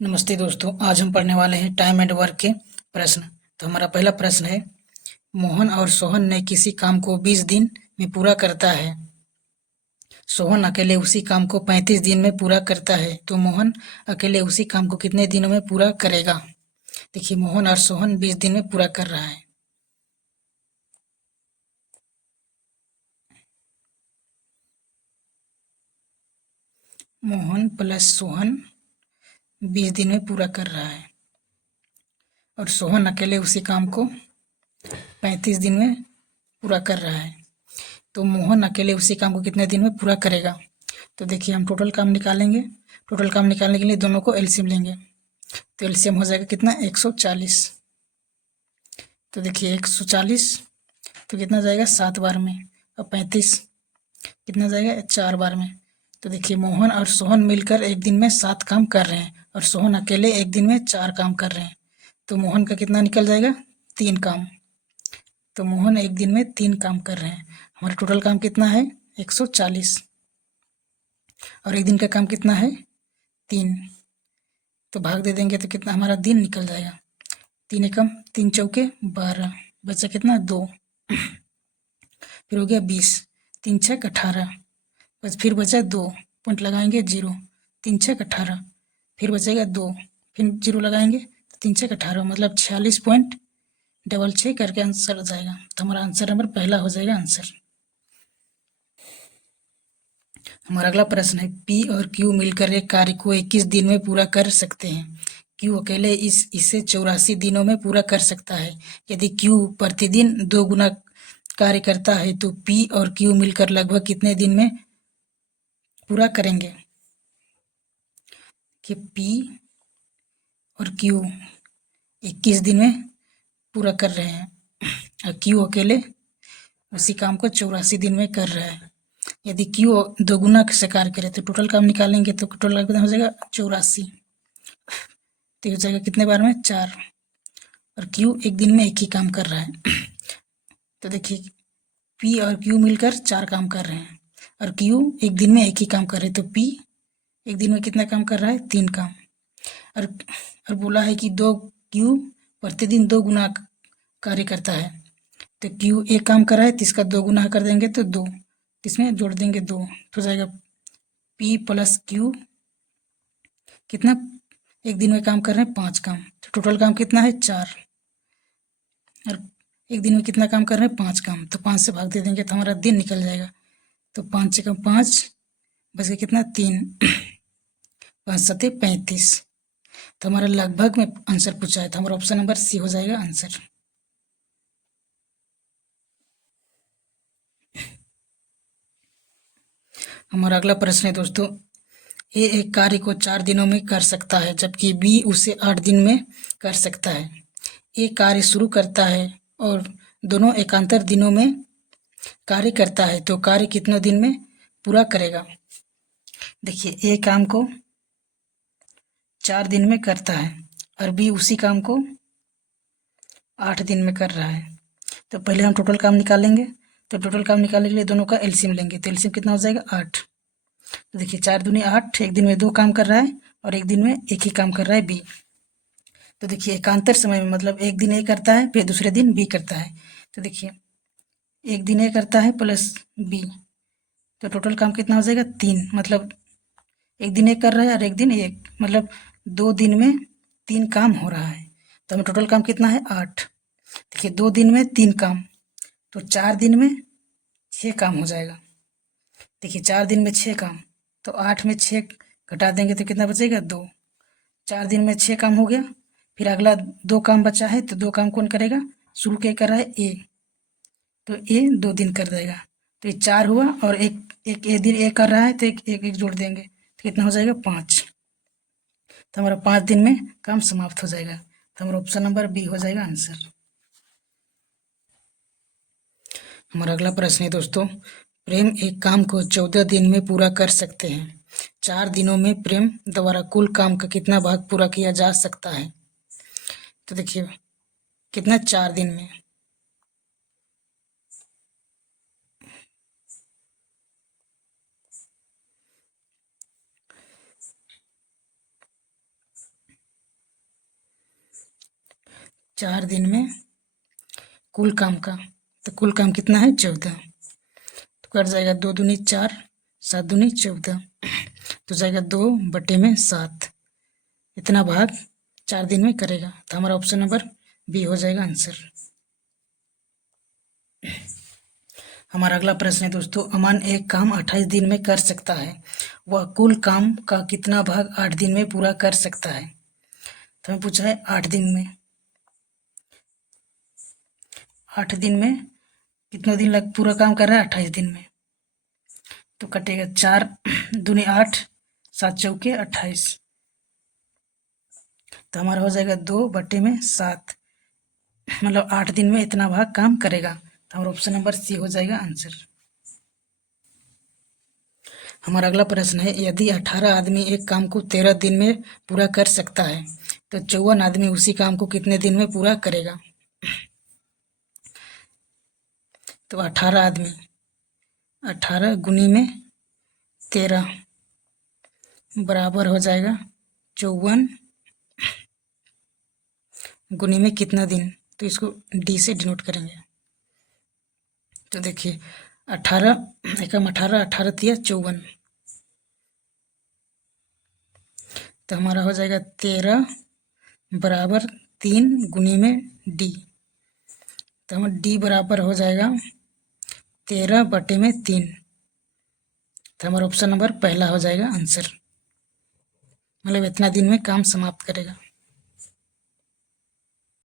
नमस्ते दोस्तों, आज हम पढ़ने वाले हैं टाइम एंड वर्क के प्रश्न। तो हमारा पहला प्रश्न है, मोहन और सोहन ने किसी काम को 20 दिन में पूरा करता है। सोहन अकेले उसी काम को 35 दिन में पूरा करता है, तो मोहन अकेले उसी काम को कितने दिनों में पूरा करेगा? देखिए, मोहन और सोहन 20 दिन में पूरा कर रहा है। मोहन प्लस सोहन 20 दिन में पूरा कर रहा है और सोहन अकेले उसी काम को 35 दिन में पूरा कर रहा है, तो मोहन अकेले उसी काम को कितने दिन में पूरा करेगा? तो देखिए, हम टोटल काम निकालेंगे। टोटल काम निकालने के लिए दोनों को एलसीएम लेंगे, तो एलसीएम हो जाएगा कितना? 140। तो देखिए 140 तो कितना जाएगा? 7 बार में, और 35 कितना जाएगा? 4 बार में। तो देखिए, मोहन और सोहन मिलकर एक दिन में 7 काम कर रहे हैं और सोहन अकेले एक दिन में 4 काम कर रहे हैं, तो मोहन का कितना निकल जाएगा? 3 काम। तो मोहन एक दिन में 3 काम कर रहे हैं। हमारा टोटल काम कितना है? 140, और एक दिन का काम कितना है? 3। तो भाग दे देंगे तो कितना हमारा दिन निकल जाएगा? 3 एकम 3 चौके 12, बचा कितना? 2। फिर हो गया 20, 3 छक 18, बस फिर बचा 2, पॉइंट लगाएंगे 0, 3 छक 18, फिर बचेगा 2, फिर 0 लगाएंगे तो 3 छक 18, मतलब 46.66 करके आंसर आ जाएगा। तो हमारा आंसर नंबर पहला हो जाएगा आंसर। हमारा अगला प्रश्न है, पी और क्यू मिलकर एक कार्य को 21 दिन में पूरा कर सकते हैं। क्यू अकेले इसे 84 दिनों में पूरा कर सकता है। यदि क्यू प्रतिदिन 2 गुना कार्य करता है, तो पी और क्यू मिलकर लगभग कितने दिन में पूरा करेंगे? कि पी और क्यू 21 दिन में पूरा कर रहे हैं और क्यू अकेले उसी काम को 84 दिन में कर रहा है। यदि क्यू दोगुना से कार्य करे तो टोटल काम निकालेंगे, तो टोटल कितना हो जाएगा? 84। तो हो जाएगा कितने बार में? 4। और क्यू एक दिन में एक ही काम कर रहा है। तो देखिए, पी और क्यू मिलकर 4 काम कर रहे हैं और क्यू एक दिन में एक ही काम कर रहे हैं, तो पी एक दिन में कितना काम कर रहा है? 3 काम। और बोला है कि दो क्यू प्रतिदिन 2 गुना कार्य करता है, तो क्यू एक काम कर रहा है तो इसका 2 गुना कर देंगे तो 2, इसमें जोड़ देंगे 2, तो हो जाएगा पी प्लस क्यू कितना? एक दिन में काम कर रहे हैं 5 काम, तो टोटल काम कितना है? 4। और एक दिन में कितना काम कर रहे हैं? 5 काम, तो 5 से भाग दे देंगे तो हमारा दिन निकल जाएगा। तो 5 से कम 5, बच गया कितना? 3, 5 सते 35। तो हमारा लगभग में आंसर पूछा है, तो हमारा ऑप्शन नंबर सी हो जाएगा आंसर। हमारा अगला प्रश्न है दोस्तों, ए एक कार्य को 4 दिनों में कर सकता है, जबकि बी उसे 8 दिन में कर सकता है। ए कार्य शुरू करता है और दोनों एकांतर दिनों में कार्य करता है, तो कार्य कितने दिन में पूरा करेगा? देखिए, ए काम को 4 दिन में करता है और बी उसी काम को 8 दिन में कर रहा है। तो पहले हम टोटल काम निकालेंगे। तो टोटल काम निकालने के लिए दोनों का एलसीएम लेंगे, तो एलसीएम कितना हो जाएगा? 8। तो देखिए, 4 दूनी 8, एक दिन में 2 काम कर रहा है और एक दिन में एक ही काम कर रहा है बी। तो देखिए, एकांतर समय में मतलब एक दिन ए करता है फिर दूसरे दिन बी करता है। तो देखिए, एक दिन ए करता है प्लस बी, तो टोटल काम कितना हो जाएगा? 3, मतलब एक दिन एक कर रहा है और एक दिन एक, मतलब 2 दिन में 3 काम हो रहा है। तो हमें टोटल काम कितना है? 8। देखिए, 2 दिन में 3 काम, तो 4 दिन में 6 काम हो जाएगा। देखिए, 4 दिन में 6 काम, तो 8 में 6 घटा देंगे तो कितना बचेगा? 2। 4 दिन में 6 काम हो गया। फिर अगला 2 काम बचा है, तो 2 काम कौन करेगा? शुरू क्या कर रहा है? ए, तो ए 2 दिन कर देगा, तो ये 4 हुआ और एक एक ए दिन ए कर रहा है तो एक एक, एक जोड़ देंगे तो कितना हो जाएगा? 5। तो हमारा 5 दिन में काम समाप्त हो जाएगा, तो हमारा ऑप्शन नंबर बी हो जाएगा आंसर। हमारा अगला प्रश्न है दोस्तों, प्रेम एक काम को 14 दिन में पूरा कर सकते हैं। 4 दिनों में प्रेम द्वारा कुल काम का कितना भाग पूरा किया जा सकता है? तो देखिए, कितना? 4 दिन में। 4 दिन में कुल काम का, तो कुल काम कितना है 14, तो कट जाएगा 2 दूनी 4, 7 दूनी 14, तो जाएगा 2/7, इतना भाग 4 दिन में करेगा। तो हमारा ऑप्शन नंबर बी हो जाएगा आंसर। हमारा अगला प्रश्न है दोस्तों, अमन एक काम 28 दिन में कर सकता है, वह कुल काम का कितना भाग 8 दिन में पूरा कर सकता है। तो हमें पूछा है 8 दिन में, 8 दिन में कितना दिन लग पूरा काम कर रहा है 28 दिन में, तो कटेगा 4 दूनी 8, 7 चौके 28, तो हमारा हो जाएगा 2/7, मतलब 8 दिन में इतना भाग काम करेगा। तो हमारा ऑप्शन नंबर सी हो जाएगा आंसर। हमारा अगला प्रश्न है, यदि 18 आदमी एक काम को 13 दिन में पूरा कर सकता है, तो 54 आदमी उसी काम को कितने दिन में पूरा करेगा। तो 18 आदमी, 18 गुनी में 13 बराबर हो जाएगा 54 गुनी में कितना दिन, तो इसको डी से डिनोट करेंगे। तो देखिए 18 एकम 18, 18 तिया 54, तो हमारा हो जाएगा 13 बराबर 3 गुनी में डी, तो हम डी बराबर हो जाएगा 13/3, तो हमारा ऑप्शन नंबर पहला हो जाएगा आंसर, मतलब इतना दिन में काम समाप्त करेगा।